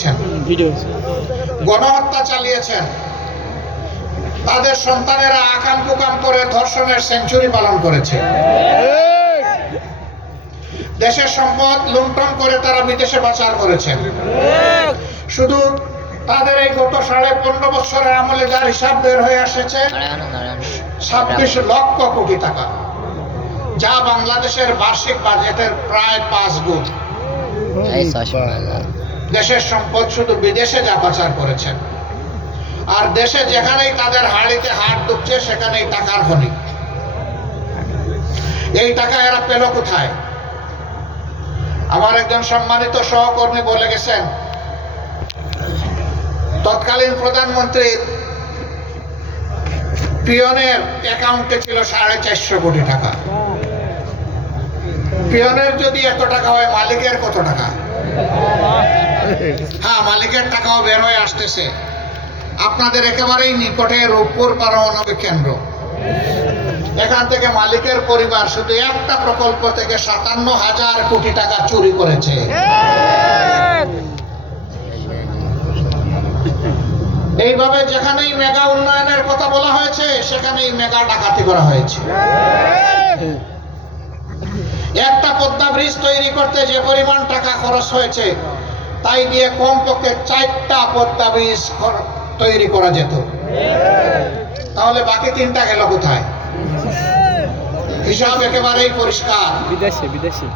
করেছেন, গণহত্যা চালিয়েছেন, তাদের সন্তানেরা আকাম কুকাম করে ধর্ষণের সেঞ্চুরি পালন করেছে, দেশের সম্পদ লুণ্ঠন করে তারা বিদেশে পাচার করেছেন। শুধু তাদের এই গত 15.5 বছরের আমলে যার হিসাব বের হয়ে এসেছে 26 লক্ষ কোটি টাকা, যা বাংলাদেশের বার্ষিক বাজেটের প্রায় 5 গুণ। দেশের সম্পদ শুধু বিদেশে যা পাচার করেছেন, আর দেশে যেখানেই তাদের হাড়িতে হাত ঢুকছে সেখানেই টাকার খনি। এই টাকা এরা পেল কোথায়? আমার একজন সম্মানিত সহকর্মী বলে গেছেন, তৎকালীন প্রধানমন্ত্রীর পিয়নের অ্যাকাউন্টে ছিল 450 কোটি টাকা। পিয়নের যদি এত টাকা হয়, মালিকের কত টাকা? হ্যাঁ, মালিকের টাকাও বের হয়ে আসতেছে। আপনাদের একেবারেই নিকটে রূপপুর পারমাণবিক কেন্দ্র, এখান থেকে মালিকের পরিবার শুধু একটা প্রকল্প থেকে 57,000 কোটি টাকা চুরি করেছে। এইভাবে যেখানেই মেগা উন্নয়নের কথা বলা হয়েছে সেখানেই মেগা ডাকাতি করা হয়েছে। একটা পদ্মা ব্রিজ তৈরি করতে যে পরিমাণ টাকা খরচ হয়েছে, তাই দিয়ে কমপক্ষে 4টা পদ্মা ব্রিজ তৈরি করা যেত। তাহলে বাকি 3টা গেল কোথায়? হিসাব একেবারেই পরিষ্কার। বিদেশে